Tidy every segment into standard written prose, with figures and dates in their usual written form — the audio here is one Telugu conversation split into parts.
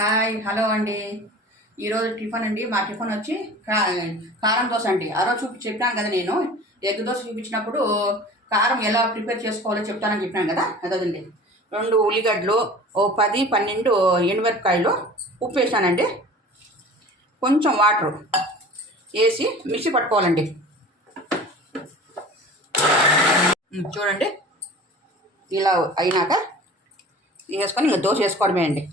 హాయ్ హలో అండి. ఈరోజు టిఫిన్ అండి. మా టిఫిన్ వచ్చి కారం దోశ అండి. ఆ రోజు చెప్పాను కదా, నేను ఎగ్ దోశ చూపించినప్పుడు కారం ఎలా ప్రిపేర్ చేసుకోవాలో చెప్తానని చెప్పాను కదా, అదండి. 2 ఉల్లిగడ్డలు, ఓ 10-12 ఎండుమిరపకాయలు, ఉప్పు వేసానండి. కొంచెం వాటర్ వేసి మిక్సీ పట్టుకోవాలండి. చూడండి, ఇలా అయినాక వేసుకొని ఇంకా దోశ వేసుకోవడమే అండి.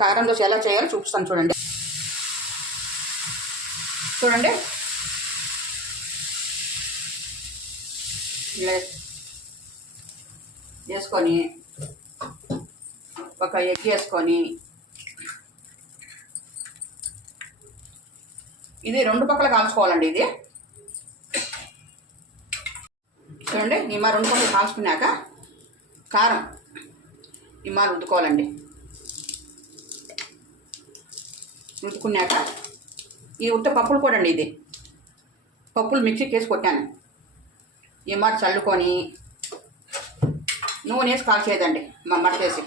కారం దోశ ఎలా చేయాలో చూపిస్తాను చూడండి. ఇలా వేసుకొని ఒక ఎగ్ వేసుకొని, ఇది 2 పక్కల కాల్చుకోవాలండి. ఇది చూడండి, ఈ మా 2 పక్కలు కాల్చుకున్నాక కారం ఈ మా రుద్దుకోవాలండి. రుద్దుకున్నాక ఈ ఉత్త పప్పులు కూడా అండి, ఇది పప్పులు మిక్సీకి వేసి కొట్టాను. ఈ మాట చల్లుకొని నూనె వేసి కాల్చేదండి మా మట్టేసి.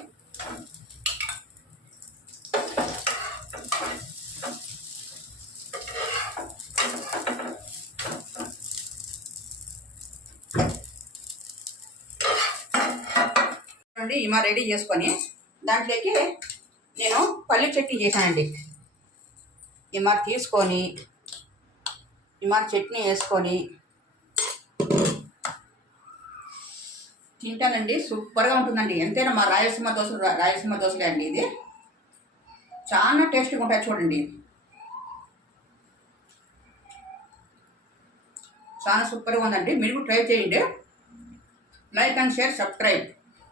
చూడండి, ఈ మా రెడీ చేసుకొని దాంట్లోకి నేను పల్లి చట్నీ చేశానండి. ఈ మాట తీసుకొని ఈ మాట చట్నీ వేసుకొని తింటానండి. సూపర్గా ఉంటుందండి. ఎంతైనా మా రాయలసీమ దోశలే అండి. ఇది చాలా టేస్టీగా ఉంటాయి. చూడండి, చాలా సూపర్గా ఉందండి. మీరు ట్రై చేయండి. Like and share, subscribe.